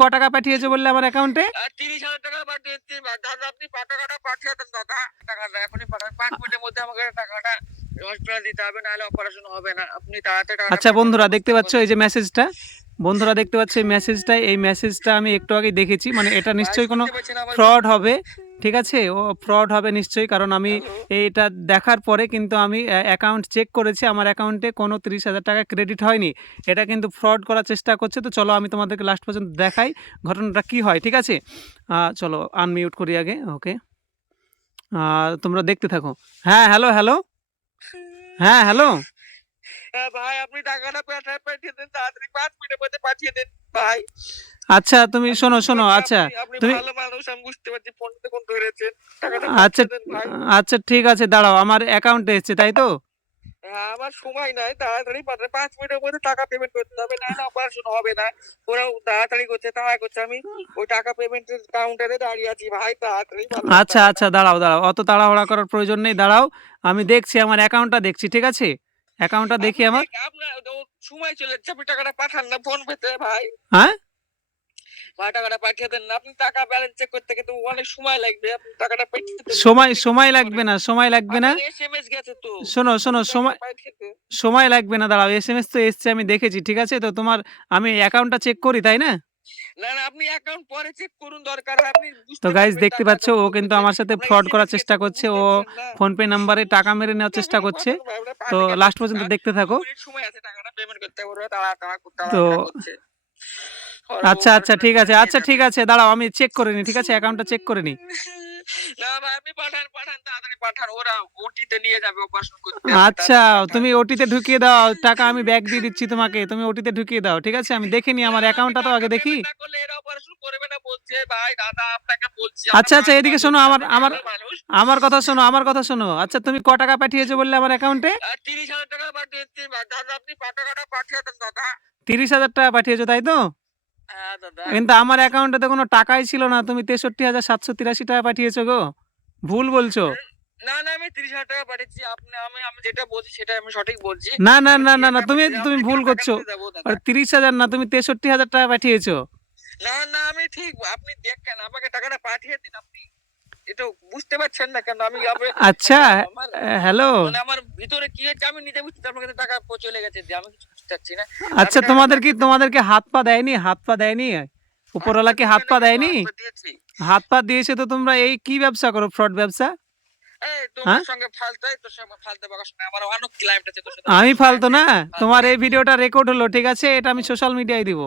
ক টাকা পাঠিয়েছে বললে আমার অ্যাকাউন্টে তিরিশ হাজার টাকা পাঠিয়েছি দাদা আপনি টাকাটা পাঠিয়ে দেন দাদা। টাকাটা এখনই পাঠান পাঁচ মিনিটের মধ্যে আমাকে টাকাটা হসপিটাল দিতে হবে নাহলে অপারেশন হবে না। আপনি তাড়াতাড়ি আচ্ছা বন্ধুরা দেখতে পাচ্ছ এই যে মেসেজটা বন্ধুরা দেখতে পাচ্ছ এই মেসেজটা এই মেসেজটা আমি একটু আগে দেখেছি। মানে এটা নিশ্চয়ই কোনো ফ্রড হবে ঠিক আছে? ও ফ্রড হবে নিশ্চয়ই কারণ আমি? এইটা দেখার পরে কিন্তু আমি অ্যাকাউন্ট চেক করেছি। আমার অ্যাকাউন্টে কোনো তিরিশ হাজার টাকা ক্রেডিট হয়নি। এটা কিন্তু ফ্রড করার চেষ্টা করছে। তো চলো আমি তোমাদেরকে লাস্ট পর্যন্ত দেখাই ঘটনাটা কি হয় ঠিক আছে? চলো আনমিউট করি আগে ওকে তোমরা দেখতে থাকো। হ্যাঁ হ্যালো হ্যালো হ্যাঁ হ্যালো হ্যাঁ ভাই আপনি টাকাটা পাঠা- পাঠিয়ে দেন তাড়াতাড়ি পাঁচ মিনিটের মধ্যে পাঠিয়ে দেন ভাই। আচ্ছা তুমি শোনো শোনো আচ্ছা আপনি তুমি- ভালো মানুষ আমি বুঝতে পারছি ফোন কোন ধরেছেন আচ্ছা পাঠিয়ে আচ্ছা ঠিক আছে দাঁড়াও আমার অ্যাকাউন্টে এসছে তাই তো? হ্যাঁ, আমার সময় নাই তাড়াতাড়ি পাঠান পাঁচ মিনিটের মধ্যে টাকা পেমেন্ট করতে হবে না না অপারেশন হবে না ওরা তাড়াতাড়ি করছে তাড়া করছে আমি ওই টাকা পেমেন্টের কাউন্টারে দাঁড়িয়ে আছি ভাই তাড়াতাড়ি আচ্ছা আচ্ছা দাঁড়াও দাঁড়াও অত তাড়াহুড়া করার প্রয়োজন নেই দাঁড়াও আমি দেখছি আমার অ্যাকাউন্টটা দেখছি ঠিক আছে? অ্যাকাউন্টটা দেখি আমার। আপনার সময় চলে যাচ্ছে আপনি টাকাটা পাঠান না ফোন পেতে ভাই। হ্যাঁ? ভাই টাকাটা পাঠিয়ে দেন না আপনি টাকা ব্যালেন্স চেক করতে কিন্তু অনেক সময় লাগবে আপনি টাকাটা পাঠিয়ে দেন সময় সময় লাগবে না সময় লাগবে না। এসএমএস গেছে তো। শোনো শোনো সময় সময় লাগবে না দাঁড়াও তো এসছে আমি দেখেছি ঠিক আছে? তো তোমার আমি অ্যাকাউন্টটা চেক করি তাই না? না না আপনি অ্যাকাউন্ট পরে চেক করুন দরকার আপনি তো গাইজ দেখতে পাচ্ছ ও কিন্তু আমার সাথে ফ্রড করার চেষ্টা করছে ও ফোন পে নাম্বারে টাকা মেরে নেওয়ার চেষ্টা করছে। তো লাস্ট পর্যন্ত দেখতে থাকো। সময় আছে টাকাটা পেমেন্ট করতে পারবে তাড়া তাড়া তাড়া তো আচ্ছা আচ্ছা ঠিক আছে আচ্ছা ঠিক আছে দাঁড়াও আমি চেক করে নি ঠিক আছে অ্যাকাউন্টটা চেক করে না। আচ্ছা তুমি ওটিতে ঢুকিয়ে দাও। টাকা আমি ব্যাগ দিয়ে দিচ্ছি তোমাকে। তুমি ওটিতে ঢুকিয়ে দাও ঠিক আছে? আমি আমার অ্যাকাউন্টটা তো আগে দেখি। আচ্ছা, আচ্ছা, এদিকে শোনো, আমার- আমার- আমার কথা শোনো আমার কথা শোনো। আচ্ছা তুমি ক টাকা পাঠিয়েছো বললে আমার অ্যাকাউন্টে তিরিশ হাজার টাকা পাঠিয়েছি। দাদা আপনি টাকাটা পাঠিয়ে দেন দাদা? তিরিশ হাজার টাকা পাঠিয়েছো তাই তো? হ্যাঁ কিন্তু আমার অ্যাকাউন্টে তো কোনো টাকাই ছিল না। তুমি তেষট্টি হাজার সাতশো তিরাশি টাকা পাঠিয়েছো গো। ভুল বলছো? না না আমি তিরিশ হাজার টাকা পাঠিয়েছি। আপনি আমি আমি যেটা বলছি সেটা আমি সঠিক বলছি। না না না না না তুমি তুমি ভুল করছ? আর তিরিশ হাজার না তুমি তেষট্টি হাজার টাকা পাঠিয়েছো। না না আমি ঠিক আপনি দেখেন আমাকে টাকাটা পাঠিয়ে দিন আপনি এটা বুঝতে পারছেন না কেন? আমি আচ্ছা হ্যালো। মানে আমার ভিতরে কি হচ্ছে আমি নিজে বুঝতে আমার কাছে টাকা চলে গেছে দিয়ে আমি কিছু বুঝতে পারছি না। আচ্ছা তোমাদের কি। তোমাদেরকে হাত পা দেয়নি? হাত পা দেয়নি? উপরওয়ালা কি হাত পা দেয়নি? হাত পা দিয়েছি। তো তোমরা এই কি ব্যবসা করো ফ্রড ব্যবসা? হ্যাঁ? আমি ফালতো না? তোমার এই ভিডিওটা রেকর্ড হলো ঠিক আছে? এটা আমি সোশ্যাল মিডিয়ায় দিব।